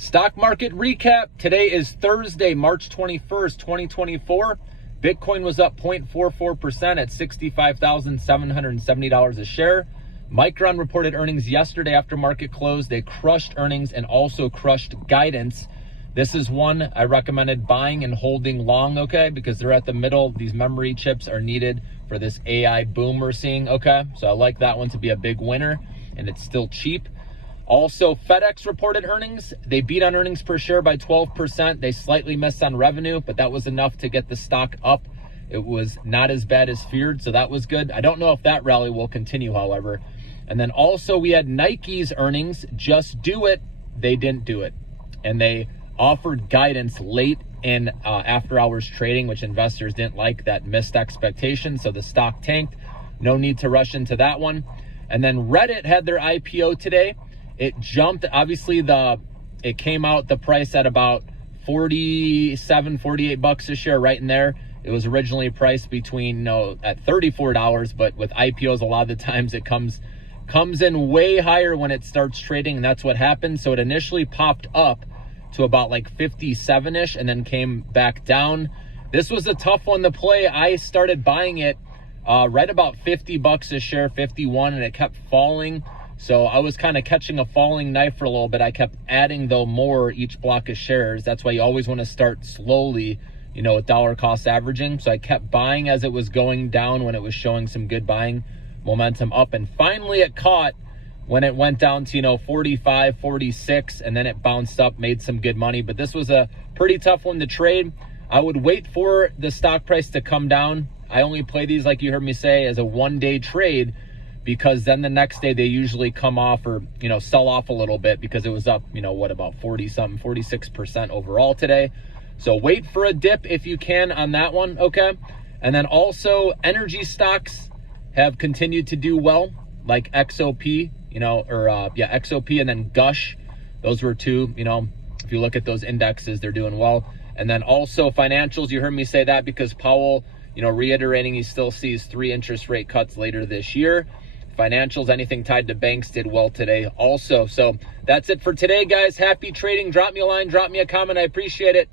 Stock market recap. Today is Thursday, March 21st, 2024. Bitcoin was up 0.44% at $65,770 a share. Micron reported earnings yesterday after market close. They crushed earnings and also crushed guidance. This is one I recommended buying and holding long, okay? Because they're at the middle. These memory chips are needed for this AI boom we're seeing, okay? So I like that one to be a big winner, and it's still cheap. Also, FedEx reported earnings. They beat on earnings per share by 12%. They slightly missed on revenue, but that was enough to get the stock up. It was not as bad as feared, so that was good. I don't know if that rally will continue, however. And then also we had Nike's earnings. Just do it. They didn't do it. And they offered guidance late in after hours trading, which investors didn't like, that missed expectation. So the stock tanked. No need to rush into that one. And then Reddit had their IPO today. It jumped. Obviously, it came out the price at about 47, 48 bucks a share, right in there. It was originally priced between, at $34, but with IPOs, a lot of the times it comes in way higher when it starts trading, and that's what happened. So it initially popped up to about like 57-ish and then came back down. This was a tough one to play. I started buying it right about 50 bucks a share, 51, and it kept falling. So I was kind of catching a falling knife for a little bit. I kept adding, though, more each block of shares. That's why you always want to start slowly, with dollar cost averaging. So I kept buying as it was going down when it was showing some good buying momentum up. And finally it caught when it went down to, 45, 46, and then it bounced up, made some good money. But this was a pretty tough one to trade. I would wait for the stock price to come down. I only play these, like you heard me say, as a one-day trade, because then the next day they usually come off or, sell off a little bit because it was up, about 40-something, 46% overall today. So wait for a dip if you can on that one, okay? And then also energy stocks have continued to do well, like XOP, XOP and then Gush. Those were two, if you look at those indexes, they're doing well. And then also financials, you heard me say that because Powell, reiterating he still sees 3 interest rate cuts later this year. Financials, anything tied to banks, did well today also. So that's it for today, guys. Happy trading. Drop me a line, drop me a comment. I appreciate it.